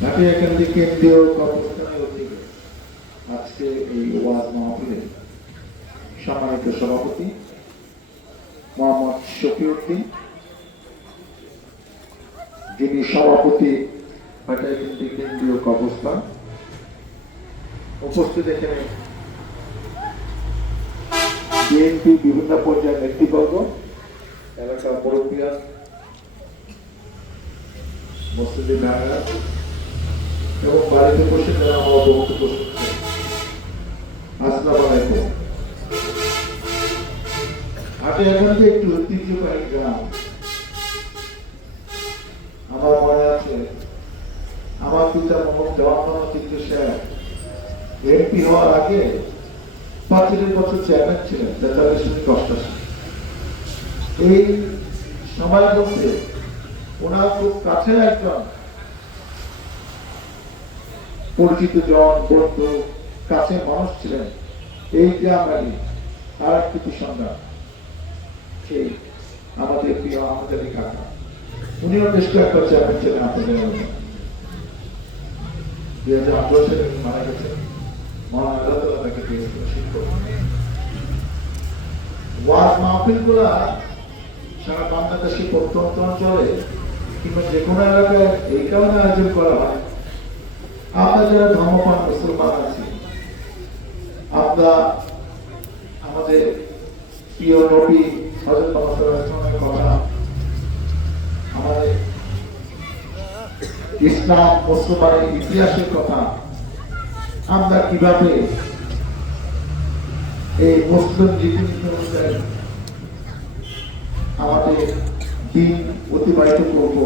Dhaka academy কেন্দ্রীয় কর্মস্থানের আজকে এই ওয়াজ মাহফিলে সম্মানিত সভাপতি মোহাম্মদ শফিউদ্দিন, যিনি সভাপতি ঢাকা একাডেমি কেন্দ্রীয় কর্মস্থান উপস্থিত এখানে বিএনপি বিভিন্ন পর্যায়ের মুরব্বীরা মসজিদের ভাইরা এবং বাড়িতে বসে যারা আমার একটু ঐতিহ্যবাহী গ্রাম, আমার মনে আছে, আমার পিতা মোহাম্মদ জওয়ান চিত্র সাহেব এমপি হওয়ার আগে পঁয়ত্রিশ বছর চেয়ারম্যান ছিলেন তেতাল্লিশ থেকে অষ্টাশি এই সময়ের মধ্যে ওনার খুব কাছে একজন। পরিচিত জন, বন্ধু কাছে মানুষ ছিলেন। এই গ্রাম আলী তার এক কৃতি সেই আমাদের প্রিয় আমাদের কাকা। উনিও বেশ কয়েকবার চেয়ারম্যান ছিলেন আপনাদের দুই মারা গেছেন। মহান আল্লাহ তাকে দিয়ে ওয়াজ মাহফিলগুলা সারা বাংলাদেশে প্রত্যন্ত অঞ্চলে কিংবা যে কোনো এলাকায় এই কারণে আয়োজন করা হয়। আমরা যারা ধর্মপান মুসলমান আছি, আমরা আমাদের প্রিয় নবী হজরত মোহাম্মদ সাল্লাল্লাহু আলাইহি ওয়াসাল্লামের কথা, আমাদের ইসলাম মুসলমানের ইতিহাসের কথা, আমরা কীভাবে এই মুসলিম অনুযায়ী আমাদের দিন অতিবাহিত করব।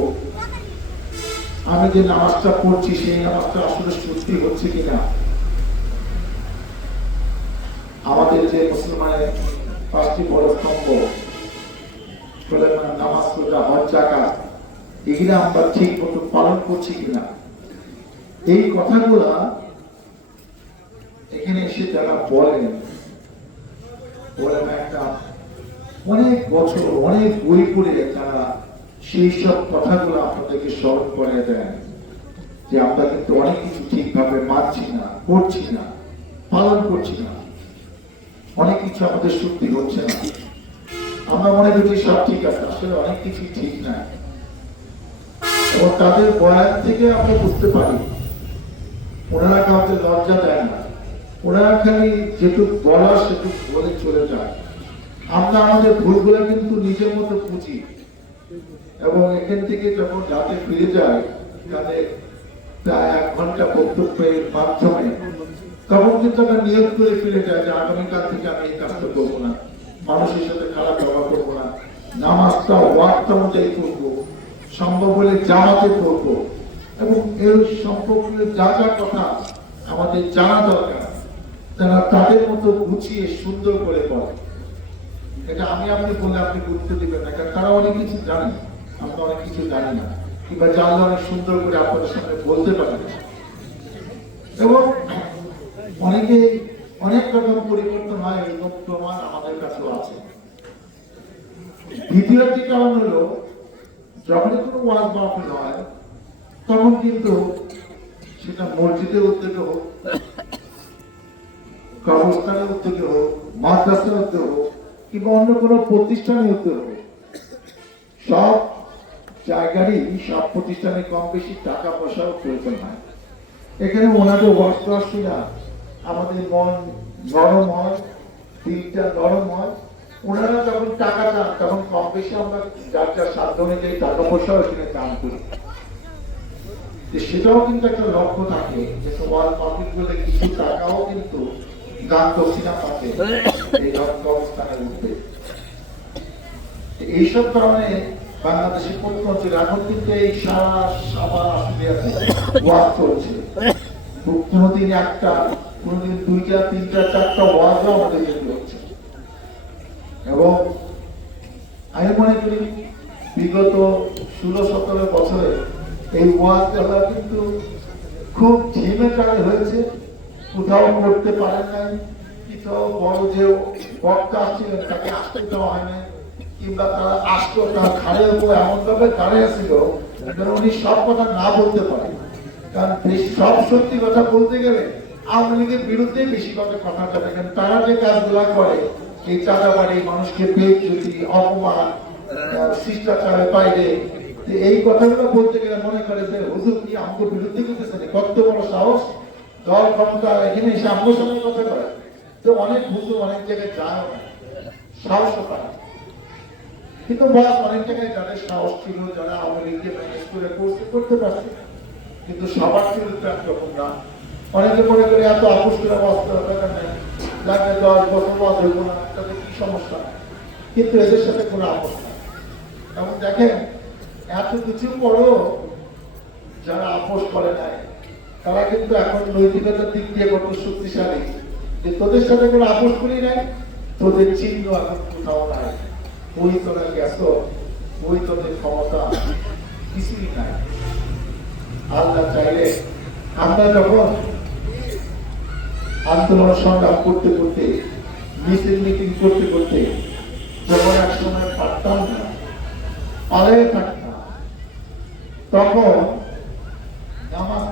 আমি যে নামাজটা পড়ছি, সেই নামাজটা আসলে সত্যি হচ্ছে কিনা? আমাদের যে মুসলমানের পাঁচটি বড় স্তম্ভ নামাজ রোজা, হজ এগুলো আমরা ঠিক মতো পালন করছি কিনা? এই কথাগুলা এখানে এসে যারা বলেন বলেন একটা অনেক বছর, অনেক বই পড়ে তারা সেই সব কথাগুলো আপনাদেরকে স্মরণ করে দেন যে আমরা কিন্তু অনেক কিছু ঠিকভাবে মানছি না, করছি না, পালন করছি না। অনেক কিছু আমাদের সত্যি হচ্ছে না। আমরা মনে করছি সব ঠিক আছে, আসলে অনেক কিছু ঠিক না। এবং তাদের বয়ান থেকে আমরা বুঝতে পারি, ওনারা কাউকে লজ্জা দেয় না। ওনারা খালি যেটুক বলা সেটুক বলে চলে যায়। আমরা আমাদের ভুলগুলো কিন্তু নিজের মতো বুঝি। এবং এখান থেকে যখন রাতে ফিরে যায় তাদের প্রায় এক ঘণ্টা বক্তব্যের মাধ্যমে, তখন কিন্তু আমরা নিয়োগ করে ফিরে যায় যে আগামীকাল থেকে আমি এই কাজটা করব না। মানুষের সাথে খারাপ ব্যবহার করব না। নামাজটা ওয়াক্ত অনুযায়ী করব সম্ভব হলে জামাতে করব এবং এই সম্পর্কে যা যা কথা আমাদের জানা দরকার, তারা তাদের মতো গুছিয়ে সুন্দর করে পড়ে এটা আমি আপনি বলে আপনি গুরুত্ব দিবেন না, কারণ তারা অনেক কিছু জানে। আমরা অনেক কিছু জানি না। কিংবা জানলে অনেক সুন্দর করে আপনাদের সামনে বলতে পারি এবং অনেকে অনেক রকম পরিবর্তন হয় এরকম প্রমাণ আমাদের কাছেও আছে। দ্বিতীয় কারণ হলো, যখনই কোনো ওয়াজ মাহফিল হয়, তখন কিন্তু সেটা মসজিদের উদ্যোগে হোক কর্মস্থানের উদ্যোগে হোক, মাদ্রাসার উদ্যোগে হোক কিংবা অন্য কোনো প্রতিষ্ঠানের উদ্যোগে হোক সব জায়গারই, সব প্রতিষ্ঠানে কম বেশি টাকা পয়সার প্রয়োজন হয়। এখানে ওনাদের ওয়ার্কশপরা আমাদের মন নরম হয়, দিলটা নরম হয়। ওনারা যখন টাকা চান, তখন কম বেশি আমরা যার যার সাধ্য অনুযায়ী টাকা পয়সাও এখানে দান করি। সেটাও কিন্তু একটা লক্ষ্য থাকে যে সবার পাবলিক বলে কিছু টাকাও কিন্তু দান দক্ষিণা পাচ্ছে এই রক্ত অবস্থানের মধ্যে এইসব কারণে বাংলাদেশের প্রত্যন্ত এখন কিন্তু এই সারা সাবার আসলে ওয়াজ চলছে। কোনোদিন একটা, কোনোদিন দুইটা, তিনটা, চারটা ওয়াজও আমাদের যেতে হচ্ছে। এবং আমি মনে করি, বিগত ষোলো, সতেরো বছরে এই ওয়াজ কিন্তু খুব ঝিমে টানে হয়েছে। কোথাও করতে পারেন নাই কোথাও বড় যে বক্তা ছিলেন তাকে আসতে দেওয়া হয় নাই কিংবা তারা আসতো তার ঘাড়ের উপর এমন ভাবে দাঁড়িয়ে ছিল উনি সব কথা না বলতে পারে কারণ সব সত্যি কথা বলতে গেলে আওয়ামী লীগের বিরুদ্ধে বেশি কথা কথা বলে। কারণ তারা যে কাজগুলা করে এই চাঁদাবাড়ি মানুষকে বেচুতি অপমান আহ, শিষ্টাচারের বাইরে এই কথাগুলো বলতে গেলে মনে করে যে হুজুর কি আমাকে বিরুদ্ধে করতেছে কত বড় সাহস? দল ক্ষমতা এখানে এসে আমগো সঙ্গে কথা করে। তো অনেক হুজুর অনেক জায়গায় যায় সাহসও পায়। কিন্তু বয়স অনেক জায়গায় যাদের সাহস ছিল, যারা আওয়ামী লীগকে ম্যানেজ করে করতে করতে পারছে। কিন্তু সবার চরিত্র একরকম না। অনেকে মনে করে এত আপোষ করে বসতে হবে লাগবে দশ বছর বন্ধ হইব না, তাতে কি সমস্যা? কিন্তু এদের সাথে কোনো আপোষ নাই। এবং দেখেন, এত কিছু পরও যারা আপোষ করে নাই তারা কিন্তু এখন নৈতিকতার দিক দিয়ে কত শক্তিশালী যে তোদের সাথে কোনো আপোষ করি নাই, তোদের চিহ্ন এখন কোথাও নাই। ওই তোরা গেছ, ওই তোদের ক্ষমতা কিছুই নাই। আল্লাহ চাইলে আমরা যখন আন্দোলন সংগ্রাম করতে করতে, মিছিল মিটিং করতে করতে যখন এক সময় পারতাম না পালায়ে থাকতাম, তখন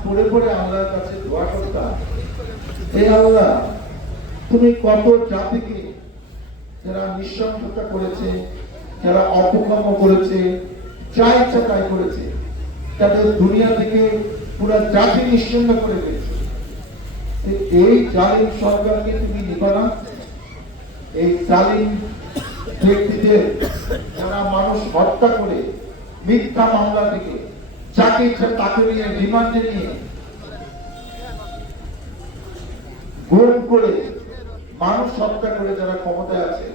পড়ে পড়ে আল্লাহর কাছে দোয়া করতাম হে আল্লাহ, তুমি কত জাতিকে যারা নিঃসঙ্গতা করেছে, যারা অপকর্ম করেছে, যা ইচ্ছা তাই করেছে, তাদের দুনিয়া থেকে পুরো জাতি নিশ্চিন্ন করে দিয়েছে। এই জালিম সরকারকে তুমি নিবা না? এই জালিম ব্যক্তিদের যারা মানুষ হত্যা করে মিথ্যা মামলা থেকে যাকে ইচ্ছা তাকে নিয়ে রিমান্ডে নিয়ে গুম করে মানুষ হত্যা করে যারা ক্ষমতায় আছে,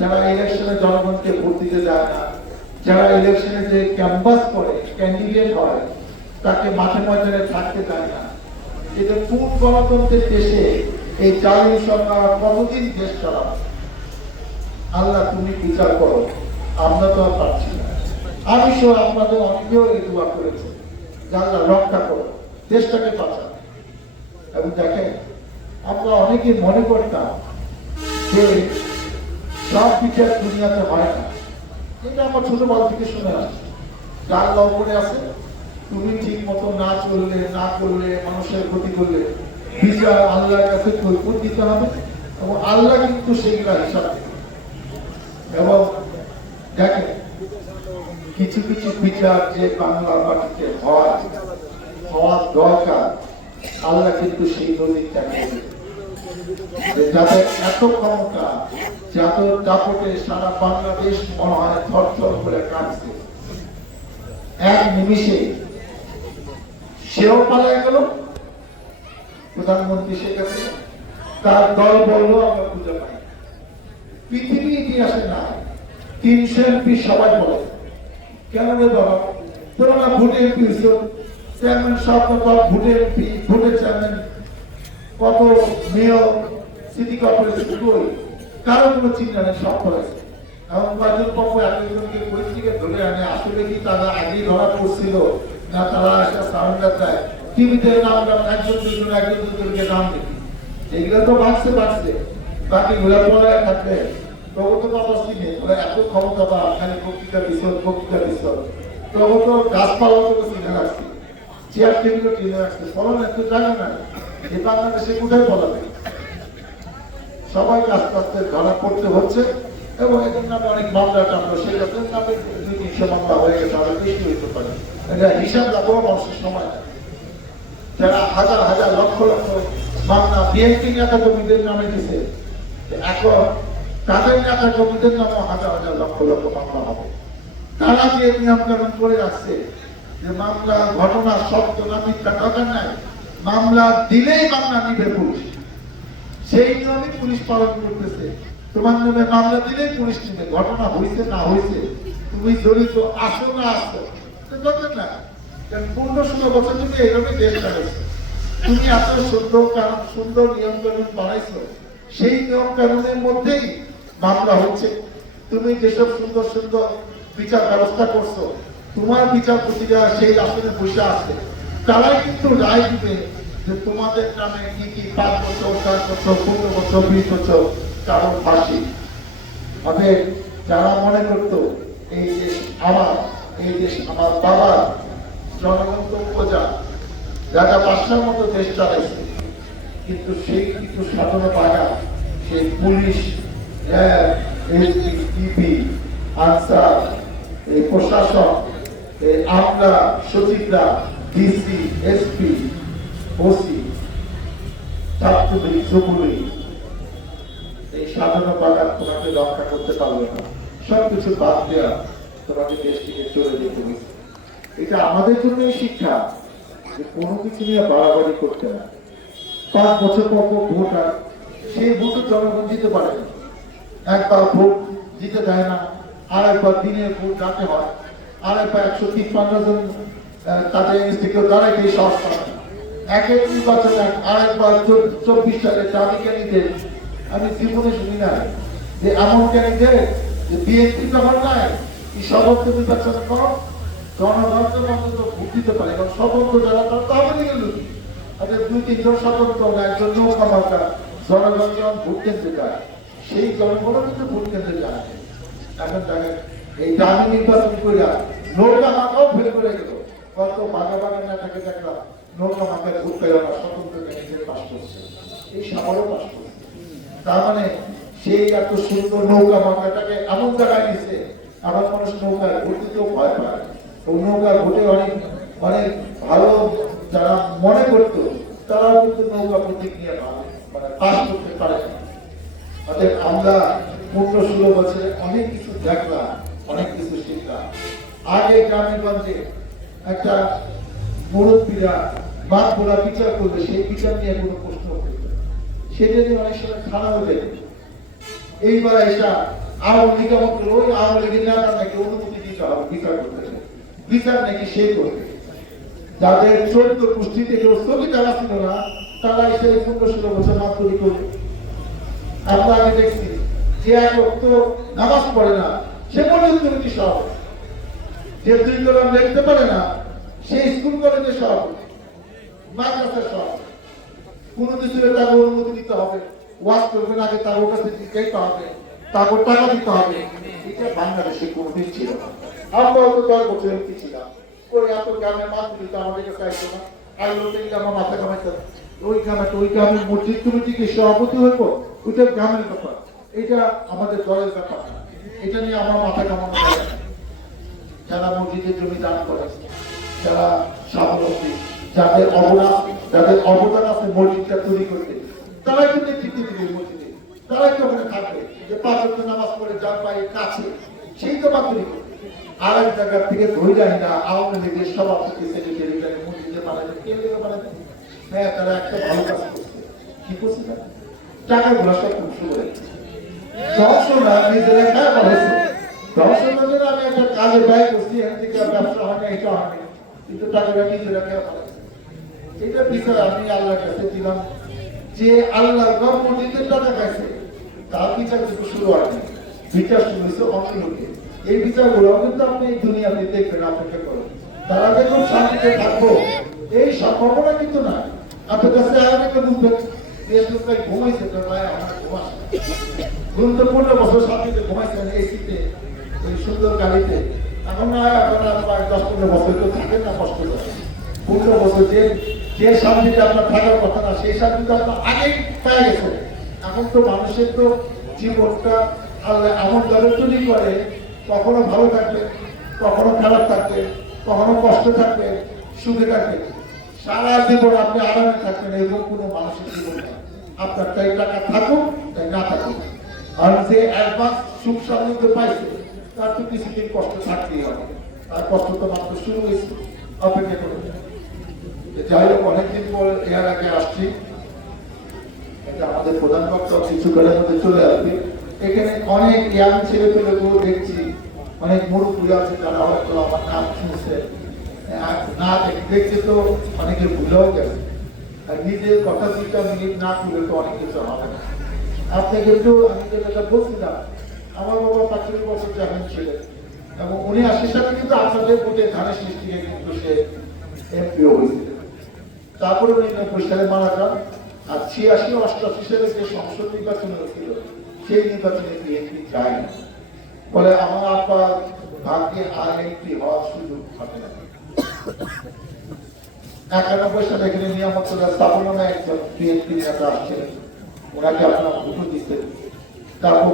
যারা ইলেকশনে জনগণকে ভোট দিতে যায় না, যারা ইলেকশনে যে ক্যাম্পাস করে ক্যান্ডিডেট হয়, তাকে মাঠে ময়দানে থাকতে চায় না। এটা পূর্ণ গণতন্ত্রের দেশে এই জালিম সরকার কতদিন দেশ চালাবে? আল্লাহ তুমি বিচার করো, আমরা তো আর পারছি না। আমি সহ আপনাদের অনেকেও এই দোয়া করেছে। আল্লাহ রক্ষা করো দেশটাকে বাঁচাও এবং দেখেন, আমরা অনেকে মনে করতাম যে সব বিচার দুনিয়াতে হয় না। এটা আমার ছোটবেলা থেকে শুনে আসছি যার লবণে আছে, তুমি ঠিক মতো না চললে, না করলে, মানুষের ক্ষতি করলে বিচার আল্লাহর কাছে কৈফত দিতে হবে এবং আল্লাহ কিন্তু সেইগুলা হিসাব। এবং দেখেন কিছু কিছু বিচার যে বাংলা মাটিতে হয়, হওয়ার দরকার, আল্লাহ কিন্তু সেই নদীর যাদের এত ক্ষমতা যত দাপটে সারা বাংলাদেশ মনে হয় থরথর করে কাঁপছে এক নিমিষে সেও পালায় গেল, প্রধানমন্ত্রী শেখ হাসিনা তার দল বলল, আমরা খুঁজে পাই পৃথিবী ইতিহাসে না তিনশো এমপি সবাই বলে কেন রে বাবা? তোরা না ভোটে এমপি হইছো চেয়ারম্যান সব কথা ভোটে এমপি, ভোটে চেয়ারম্যান। কত মেয়র, সিটি কর্পোরেশন কই? কারও কোনো চিন্তা নেই, সব করেছে। এবং কয়েকজন পক্ষ একজনকে থেকে ধরে আনে। আসলে কি তারা আগেই ধরা পড়ছিল? না তারা একটা সারেন্ডার দেয় টিভিতে নাম একজন দুজন, একজন দুজনকে নাম দেখি। এগুলো তো বাড়ছে বাকি ঘুরে পড়ে থাকবে। তবু তো বাবা ওরা এত ক্ষমতা বা গাছপালা চেয়ার সবাইকে আস্তে ধরা পড়তে হচ্ছে এবং এদের নামে অনেক মামলা টামলা। সেটা তো নামে দুই তিনশো মামলা হয়ে গেছে আরও বেশি হইতে পারে। এটা হিসাব রাখাও মানুষের সময় যারা হাজার হাজার লক্ষ লক্ষ মামলা বিএনপি নেতা কর্মীদের নামে দিছে এখন তাদের নেতা কর্মীদের নামে হাজার হাজার লক্ষ লক্ষ মামলা হবে। তারা যে নিয়ম কানুন করে আসছে, যে মামলা, ঘটনা সত্য না মিথ্যা দরকার নাই, মামলা দিলেই মামলা নিবে পুলিশ। সেই নিয়মে পুলিশ পালন করতেছে। তোমার নামে মামলা দিলেই পুলিশ নিবে, ঘটনা হয়েছে না হয়েছে তুমি জড়িত আসো না আসো না। বছর দেশ তুমি এত সুন্দর সুন্দর নিয়ম কানুন সেই নিয়ম কানুনের মধ্যেই মামলা হচ্ছে। তুমি যেসব সুন্দর সুন্দর বিচার ব্যবস্থা করছ, তোমার বিচারপতিরা সেই আসনে বসে আছে। তারাই কিন্তু রায় দিবে যে তোমাদের নামে কি কি পাঁচ বছর, চার বছর, পনেরো বছর, বিশ বছর কারণ ফাঁসি। হবে যারা মনে করতো, এই দেশ আমার, এই দেশ আমার বাবার জনগণ তো প্রজা যারা বাসার মতো দেশ চালাইছে। কিন্তু সেই কিছু সাধনা পায়া সেই পুলিশ আমরা সচিবরা, ডিসি, এসপি, ওসি এই সাধারণ তোমাকে রক্ষা করতে পারবে না। সবকিছু বাদ দেওয়া তোমাকে চলে যেতে এটা আমাদের জন্য শিক্ষা যে কোনো কিছু নিয়ে বাড়াবাড়ি করতে না পাঁচ বছর পর ভোট আর সেই ভোটও জনগণ দিতে পারে না। একবার ভোট দিতে দেয় না আর একবার দিনের ভোট ডাকে হয়। আর একবার একশো তিপ্পান্ন জন তাদের গিয়ে সাহস পায় না। এক এক আর একবার চব্বিশ সালে দাবি ক্যান্ডিডেট আমি জীবনে শুনি না যে এমন ক্যান্ডিডেট যে বিএনপি যখন নাই সমস্ত নির্বাচন করো জনগণের অন্তত ভোট দিতে পারে এবং স্বতন্ত্র যারা তো তাদের দুই তিনজন স্বতন্ত্র একজন নৌকা মার্কা, জনগণ ভোট কেন্দ্রে যায়। সেই জনগণও কিন্তু ভোট কেন্দ্রে যায় এখন দেখেন এই দামি নির্বাচন করিয়া নৌকা মাথাও ফেল করে গেল। কত বাঘা বাঘা না থাকে দেখলাম নৌকা মাথায় ভোট পেল না স্বতন্ত্র ক্যান্ডিডেট পাস করছে। এই সাবারও পাস করছে। তার মানে সেই এত সুন্দর নৌকা মার্কাটাকে এমন জায়গায় নিছে আমার মানুষ নৌকায় ভোট দিতেও ভয় পায়। ওই নৌকার ভোটে অনেক অনেক ভালো যারা মনে করতো, তারাও কিন্তু নৌকা প্রতীক নিয়ে মানে পাস করতে পারে না। অতএব আমরা পনেরো ষোলো বছরে অনেক কিছু দেখলাম, অনেক কিছু শিখলাম। আগে গ্রামে একটা মুরব্বীরা বাদ পোড়া বিচার করবে, সেই বিচার নিয়ে কোনো প্রশ্ন করবে। সেটা অনেক সময় থানা হয়ে যেত এইবার এটা আওয়ামী লীগ ওই আওয়ামী লীগের নেতা নাকি অনুমতি দিতে হবে, বিচার করতে বিচার নাকি সে করবে। যাদের চরিত্র পুষ্টিতে কেউ স্থগিত ছিল না তারা এসে এই পনেরো ষোলো বছর মাত্রই করবে আমরা আগে দেখছি যে এক রক্ত নামাজ পড়ে না, সে পর্যন্ত কি সব যে দুই কলম লিখতে পারে না, সে স্কুল কলেজে সব মাদ্রাসার সব কোন কিছু তাকে অনুমতি দিতে হবে। ওয়াজ করবেন আগে তার ওর কাছে জিজ্ঞাসা হবে। তারপর টাকা দিতে হবে। এটা বাংলাদেশে কোনদিন ছিল না। আমরা তো দশ বছর এমপি ছিলাম। ওই এত গ্রামের মানুষ দিতে আমাদেরকে চাইতো না, আর লোকের আমার মাথা কামাইতো ওই গ্রামে তো ওই গ্রামের মসজিদ কমিটিকে সভাপতি হইব? ওইটা গ্রামের ব্যাপার। এটা আমাদের দলের ব্যাপার। এটা নিয়ে আমার মাথা কামানো যারা মসজিদের জমি দান করে, যারা স্বাবলম্বী যাদের অবদান যাদের অবদান আছে মসজিদটা তৈরি করতে, তারাই তো নেতৃত্ব দিবে মসজিদে। তারাই তো ওখানে থাকবে। যে পাঁচ নামাজ পড়ে যার পায়ে কাছে, সেই তো বাতরি আর এক জায়গা থেকে ধরে যায় না আওয়ামী লীগের সভাপতি সেক্রেটারি যারা মসজিদে বানাবে কে লেগে বানাবে হ্যাঁ তারা একটা ভালো কাজ করছে। কি করছে তারা? টাকাগুলো সব বলেছে দর্শকরা যেন আমি একটা কাজে ব্যয় করছি ব্যবসা হয় না, এটা হয় কিন্তু এটা আমি কাছে দিলাম। যে টাকা তার বিচার কিন্তু শুরু হয়নি। বিচার শুরু হয়েছে অন্য লোকে এই কিন্তু আপনি এই দুনিয়াতে দেখবেন, অপেক্ষা করেন তারা খুব শান্তিতে থাকব, এই সম্ভাবনা কিন্তু না আপনার কাছে বুঝবেন বছর এই সুন্দর গাড়িতে এখন এখন আপনার দশ পনেরো বছর তো থাকেন না কষ্ট করে পনেরো বছর যে যে আপনার থাকার কথা না সেই শান্তিতে আপনার আগেই গেছে এখন তো মানুষের তো জীবনটা এমন দলে তৈরি করে কখনো ভালো থাকবে, কখনো খারাপ থাকবে, কখনো কষ্ট থাকবে, সুখে থাকবে। সারা জীবন আপনি আরামে থাকবেন এরকম কোনো মানুষের জীবন না আপনার তাই টাকা থাকুক, তাই না থাকুক। আর যে অ্যাডভান্স সুখ সমৃদ্ধ পাইছে, তার তো কিছুদিন কষ্ট থাকতেই হবে। তার কষ্ট তো মাত্র শুরু হয়েছে। অপেক্ষা করে যাই হোক, অনেকদিন পর এর আগে আসছি। এটা আমাদের প্রধান বক্তা কিছুকালের মধ্যে চলে আসবে। এখানে অনেক ইয়াং ছেলে পেলে গুলো দেখছি, অনেক মুরব্বী আছে তারা হয়তো আমার নাম শুনছে। না তো অনেকে ভুলেও গেছে। আর নিজের কথা না তুলে তো অনেক কিছু হবে না। আমি বলছিলাম, আমার বাবা পাঁচশো বছর যেমন ছিলেন এবং উনি কিন্তু ভোটে ধানের কিন্তু সে এমপিও তারপরে উনি সালে মারা যান, আর ছিয়াশি অষ্টআশি সালে যে সংসদ নির্বাচন হয়েছিল, সেই নির্বাচনে বিএনপি যায় না বলে আমার আব্বা ভাগ্যে আর একটি হওয়ার সুযোগ ঘটে না। একানব্বই সালে এখানে নামে একজন বিএনপি নেতা ওনাকে আপনার ভোটও তারপর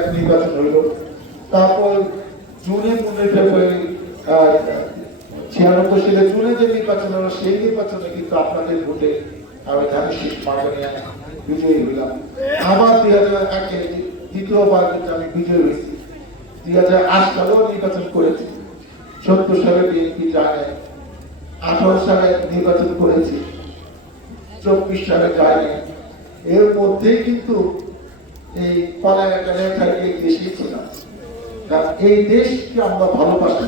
এক নির্বাচন হইল। তারপর জুনে ছিয়ানব্বই সালে জুনে যে নির্বাচন হলো, সেই নির্বাচনে কিন্তু আপনাদের ভোটে আমি ধানের শীষ বিজয়ী হইলাম। আবার দুই হাজার একে দ্বিতীয়বার কিন্তু আমি বিজয়ী হয়েছি। দুই হাজার আট সালেও নির্বাচন করেছি। সত্তর সালে বিএনপি নাই আঠারো সালে নির্বাচন করেছে, চব্বিশ সালে নাই এর মধ্যেই কিন্তু এই পালায় একটা লেখা এই দেশকে আমরা ভালোবাসি।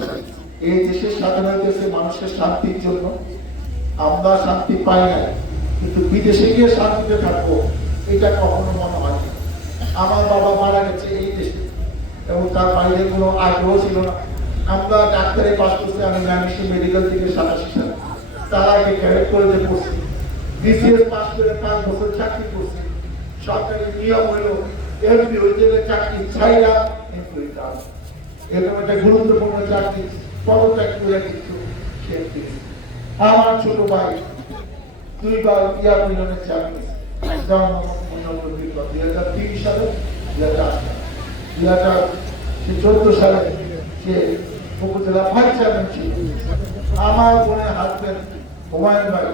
এই দেশের স্বাধীনতা দেশে মানুষের শান্তির জন্য। আমরা শান্তি পাই না কিন্তু বিদেশে গিয়ে শান্তিতে থাকব, এটা কখনো মনে হয়। আমার বাবা মারা গেছে এই দেশে, এবং তার বাইরে কোনো আগ্রহ ছিল না। আমরা ডাক্তারের পাস করছি, আমি ম্যামিসি মেডিকেল থেকে সাতাশি সালে। তার আগে ক্যারেট কলেজে পড়ছি বিসিএস পাস করে পাঁচ বছর চাকরি করছি। সরকারি নিয়ম হলো এমপি হইতে গেলে চাকরি ছাইরা এমপি এরকম একটা গুরুত্বপূর্ণ চাকরি, পদত্যাগ করে কিন্তু সে আমার ছোট ভাই দুইবার ইয়ার মিলনের চাকরি দুই হাজার সালে, দুই চোদ্দ সালে সে উপজেলা আমার মনে হুমায়ুন ভাই।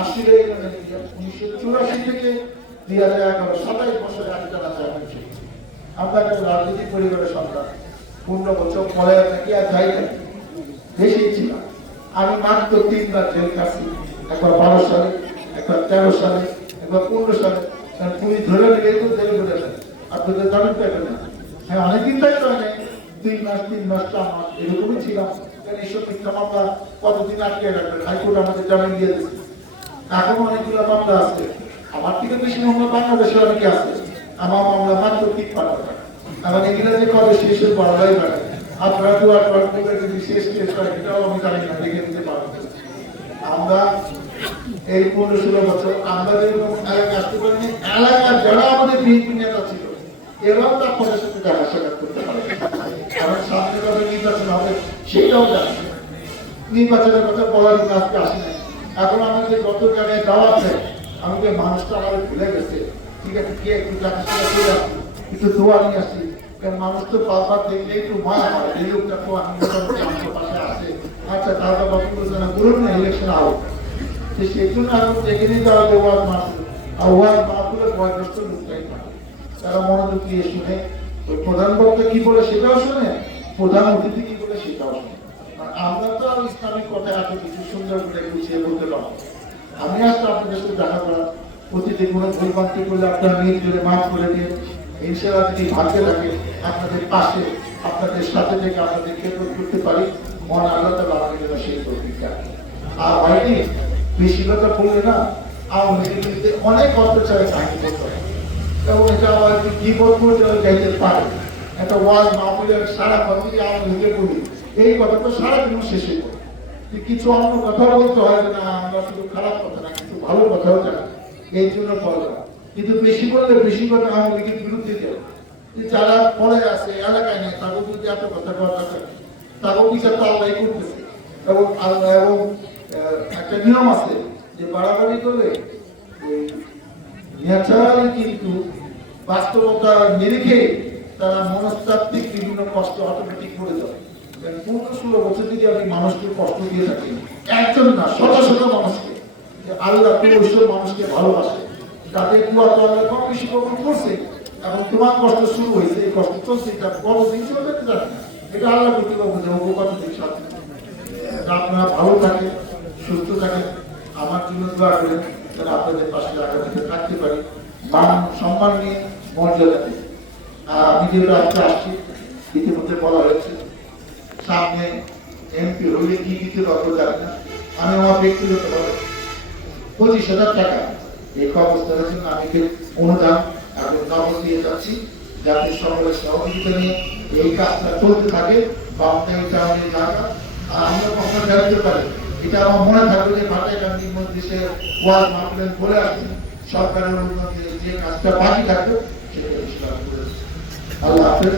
আশিরে উনিশশো চুরাশি থেকে দুই হাজার এগারো বছরে আমি তারা একটা পরিবারের সন্তান। পনেরো বছর পরে আর যাই না দেশেই ছিলাম। আমি মাত্র তিনবার জেল কাছি একবার বারো সালে, একবার তেরো সালে, একবার পনেরো সালে। পুলিশ ধরে নিলে তো করে আপনাদের জামিন পেবে না হ্যাঁ অনেকদিন তাই তো তিন মাস তিন মাস, চার মাস, এরকমই ছিলাম। এইসব মিথ্যা মামলা কতদিন আটকে রাখবেন? হাইকোর্ট আমাদের জামিন দিয়ে দিচ্ছে এখন অনেকগুলো মামলা আছে। আমার থেকে বেশি মামলা বাংলাদেশে অনেকে আছে। আমার মামলা মাত্র তিন পাতা আমার ইংরেজি কবে শেষ হয়ে পড়ালাই পারে আপনারা দু আট বার করে যদি শেষ শেষ হয়, এটাও আমি জানি না লিখে দিতে পারব। আমরা এই পনেরো ষোলো বছর আমরা যেরকম এলাকা আসতে পারিনি, এলাকার যারা আমাদের বিএনপি নেতা ছিল, এরাও তার সাথে দেখা সাক্ষাৎ করতে পারে। কারণ সামনে কবে নির্বাচন হবে সেটাও জানি। নির্বাচনের কথা বলার আজকে আসি নাই। এখন আমাদের যত জায়গায় যাওয়া আমাকে মানুষটা আমাদের ভুলে গেছে। ঠিক আছে, কে একটু দেখাশোনা করে আসি একটু দোয়া নিয়ে আসি কারণ মানুষ তো বারবার দেখলে একটু হয়, এই লোকটা তো পাশে আছে। আচ্ছা তাহলে বাবু না করুন না ইলেকশন আউট তো সেই জন্য আমি দেখে নিই তারা তো ওয়াজ মারছিল আর ওয়াজ মারলে বয়স্ক লোকটাই পারে তারা মনোযোগ দিয়ে শুনে ওই প্রধান বক্তা কি বলে সেটাও শুনে, প্রধান অতিথি কি বলে সেটাও শুনে। আমরা তো ইসলামিক কথা এত কিছু সুন্দর করে গুছিয়ে বলতে পারব আমি আসলে আপনাদের সাথে দেখা করা অতীতে কোনো ভুলভ্রান্তি করলে আপনারা নিয়ে তুলে মাফ করে দিয়ে ইনশাআল্লাহ যদি ভাগ্যে থাকে আপনাদের পাশে, আপনাদের সাথে থেকে আপনাদের খেদমত করতে পারি। মন আল্লাহ তালা আমাকে যেন সেই দেন। আর হয়নি বেশি কথা বললে না, আওয়ামী অনেক অত্যাচারের কাহিনী করতে হয়। এটা আবার একটু বিপদ যাইতে পারে, একটা সারা কথা আওয়ামী লীগে বলি এই কথা তো সারা যে কিছু অন্য কথা বলতে হয় না, আমরা খারাপ কথা না, কিছু ভালো কথাও এই জন্য বলা কিন্তু বেশি বললে বেশি কথা আওয়ামী বিরুদ্ধে দেয়। যারা পড়ে আছে, এলাকায় নেই, তাদের যদি এত কথা বলা থাকে তারও বিচার তো আল্লাহ করতেছে এবং আল্লাহ, এবং একটা নিয়ম আছে যে বাড়াবাড়ি করলে ন্যাচারালি কিন্তু বাস্তবতা নিরিখে তারা মনস্তাত্ত্বিক বিভিন্ন কষ্ট অটোমেটিক করে যাবে পনেরো ষোলো বছর যদি আপনি মানুষকে কষ্ট দিয়ে থাকেন, একজন না শত শত মানুষকে মানুষকে ভালোবাসে কম বেশি কখন করছে এখন তোমার কষ্ট শুরু হয়েছে, এই কষ্ট চলছে, এটা বড় দিন চলবে। এটা আল্লাহ প্রতিভাব যে কত দিন আপনারা ভালো থাকেন, সুস্থ থাকেন, আমার জন্য দোয়া আপনাদের পাশে আগামীতে পারি। মান সম্মান নিয়ে মর্যাদা দিয়ে আর আমি যেটা আজকে আসছি, ইতিমধ্যে বলা হয়েছে, সামনে এমপি হইলে কি দিতে অত জানি না। আমি আমার ব্যক্তিগতভাবে পঁচিশ হাজার টাকা এই কর্মস্থানের জন্য আমি অনুদান এবং নগদ দিয়ে যাচ্ছি, যাতে সকলের সহযোগিতা নিয়ে এই কাজটা চলতে থাকে বা আমাদের আমাদের জায়গা আর আমিও কখনো জানতে পারি, এটা আমার মনে থাকবে যে ভাটাই গান্ধীর মধ্যে সে ওয়াজ মাহফিলের বলে আসছেন সরকারের উন্নতি যে কাজটা বাকি থাকবে সেটা আল্লাহ হাফেজ